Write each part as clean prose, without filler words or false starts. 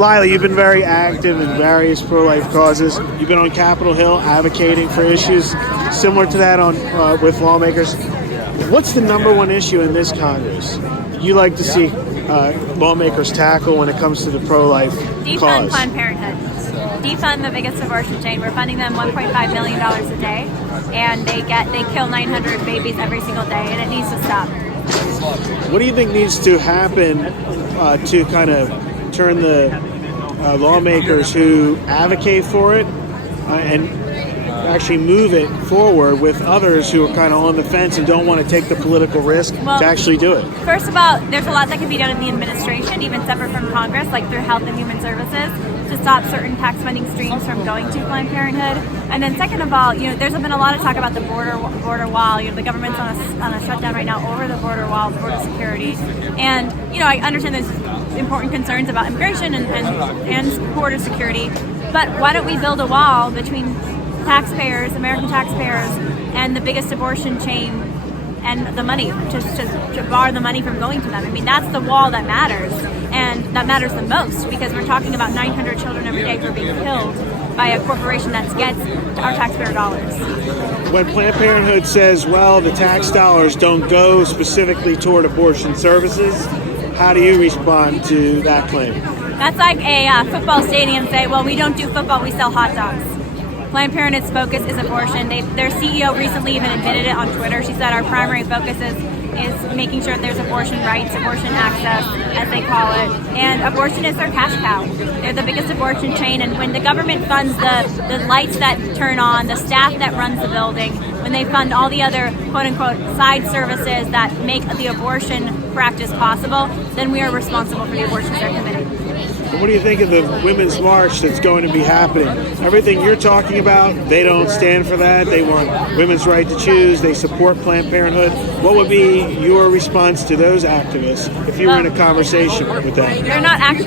Lila, you've been very active in various pro-life causes. You've been on Capitol Hill advocating for issues similar to that with lawmakers. What's the number one issue in this Congress you like to see lawmakers tackle when it comes to the pro-life Defund cause? Planned Parenthood. Defund the biggest abortion chain. We're funding them $1.5 million a day, and they kill 900 babies every single day, and it needs to stop. What do you think needs to happen to kind of turn the lawmakers who advocate for it and actually move it forward with others who are kind of on the fence and don't want to take the political risk to actually do it? First of all, there's a lot that can be done in the administration, even separate from Congress, like through Health and Human Services, to stop certain tax funding streams from going to Planned Parenthood. And then second of all, there's been a lot of talk about the border wall. The government's on a shutdown right now over the border wall, border security. And I understand there's important concerns about immigration and border security, but why don't we build a wall between taxpayers, American taxpayers, and the biggest abortion chain and the money, to bar the money from going to them? I mean, that's the wall that matters, and that matters the most, because we're talking about 900 children every day for being killed by a corporation that gets our taxpayer dollars. When Planned Parenthood says, well, the tax dollars don't go specifically toward abortion services, how do you respond to that claim? That's like a football stadium say, well, we don't do football, we sell hot dogs. Planned Parenthood's focus is abortion. Their CEO recently even admitted it on Twitter. She said our primary focus is making sure that there's abortion rights, abortion access, as they call it. And abortion is their cash cow. They're the biggest abortion chain. And when the government funds the lights that turn on, the staff that runs the building, when they fund all the other quote-unquote side services that make the abortion practice possible, then we are responsible for the abortions they're committing. What do you think of the Women's March that's going to be happening? Everything you're talking about, they don't stand for that. They want women's right to choose. They support Planned Parenthood. What would be your response to those activists if you were in a conversation with them? They're not actually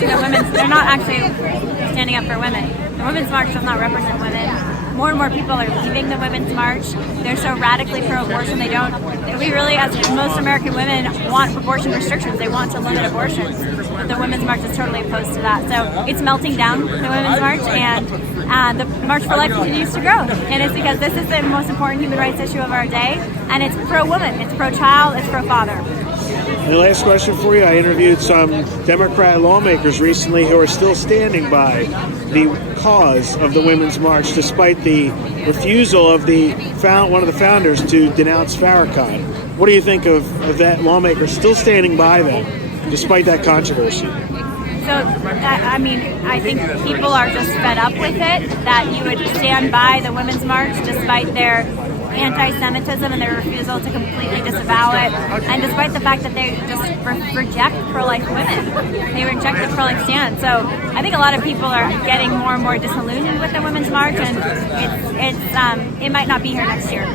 standing up for women. The Women's March does not represent women. More and more people are leaving the Women's March. They're so radically pro-abortion. We really, as most American women, want abortion restrictions. They want to limit abortions. But the Women's March is totally opposed to that. So it's melting down, the Women's March, and the March for Life continues to grow. And it's because this is the most important human rights issue of our day, and it's pro-woman, it's pro-child, it's pro-father. And the last question for you, I interviewed some Democrat lawmakers recently who are still standing by the cause of the Women's March, despite the refusal of one of the founders to denounce Farrakhan. What do you think of that lawmaker still standing by them, despite that controversy? So, I think people are just fed up with it, that you would stand by the Women's March despite their anti-Semitism and their refusal to completely disavow it, and despite the fact that they just reject pro-life women. They reject the pro-life stand. So I think a lot of people are getting more and more disillusioned with the Women's March, and it might not be here next year.